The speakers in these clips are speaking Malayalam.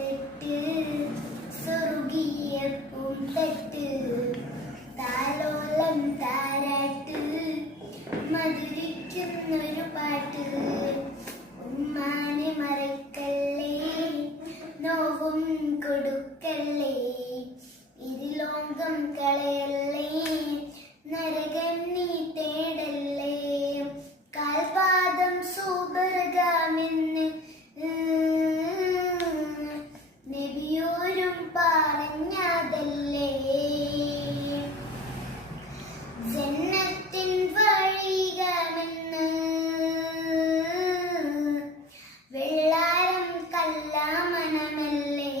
മടിത്തട്ട് സ്വർഗീയ പൂന്തട്ട് താലോലം താരാട്ട് മധുരിക്കുന്നൊരു പാട്ട് ഉമ്മാനെ മറക്കല്ലേ നോവും കൊടുക്കല്ലേ ഇരുലോകം കളയല്ലേ നരകം നീ തേടല്ലേ കാൽപാദം സുബർഗമെന്ന് നബിയോരും പറഞ്ഞതല്ലേ ജന്നത്തിൻ വഴികമെന്ന് വെള്ളാരം കല്ലാമണമല്ലേ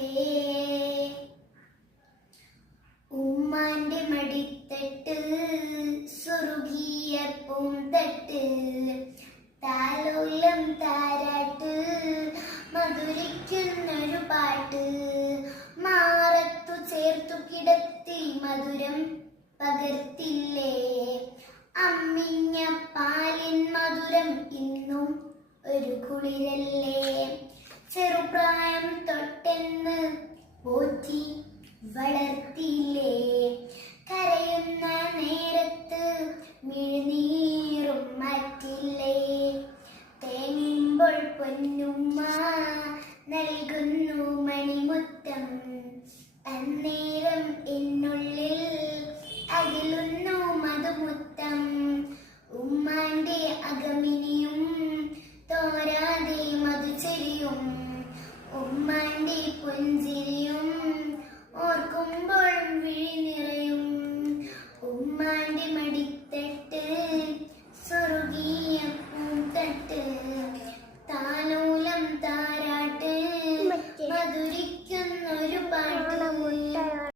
ഉമ്മാന്റെ മടിത്തട്ട് സ്വർഗീയ പൂന്തട്ട് താലോലം താരാട്ട് മധുരിക്കുന്നൊരു പാട്ട് മാറത്തു ചേർത്തു കിടത്തി മധുരം പകർത്തില്ലേ അമ്മിഞ്ഞ പാലിൻ മധുരം ഇന്നും ഒരു കുളിരല്ലേ ചെറുപ്രായം തൊട്ടെന്ന് പോറ്റി വളർത്തിയില്ലേ കരയുന്ന നേരത്ത് മിഴുനീറും മാറ്റില്ലേ തേങ്ങുമ്പോൾ പൊന്നുമ്മ നൽകുന്നു മണിമുത്തം അന്നേരം എന്നുള്ളിൽ അകലുന്നു മധുമുത്തം ഉമ്മാന്റെ അകമിനിയും തോരാതെ മധുചെരിയും ഉമ്മാന്റെ പുഞ്ചിരിയും ഓർക്കുമ്പോൾ വിഴി നിറയും ഉമ്മാന്റെ മടിത്തട്ട് സ്വർഗീയ പൂന്തട്ട് താലോലം താരാട്ട് മധുരിക്ക